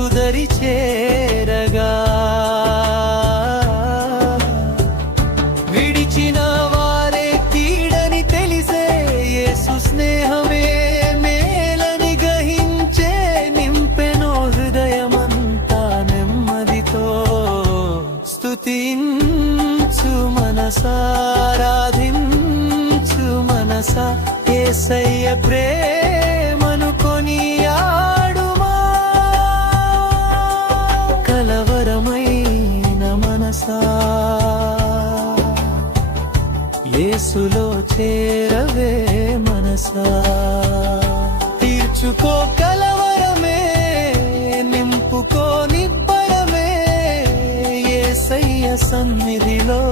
యేసుదరి చేరగా విడిచిన వారే కీడని తెలిసే యేసు స్నేహమే మేలని గ్రహించే నింపెనో హృదయమంతా నెమ్మదితో స్తుతించు మనసారాధించు మనసా యేసయ్య ప్రేమను కొనియాడుమా కలవరమైన మనసా యేసులో చేరవే మనసా తీర్చుకో కలవరమే నింపుకో నిబ్బరమే యేసయ్య సన్నిధిలో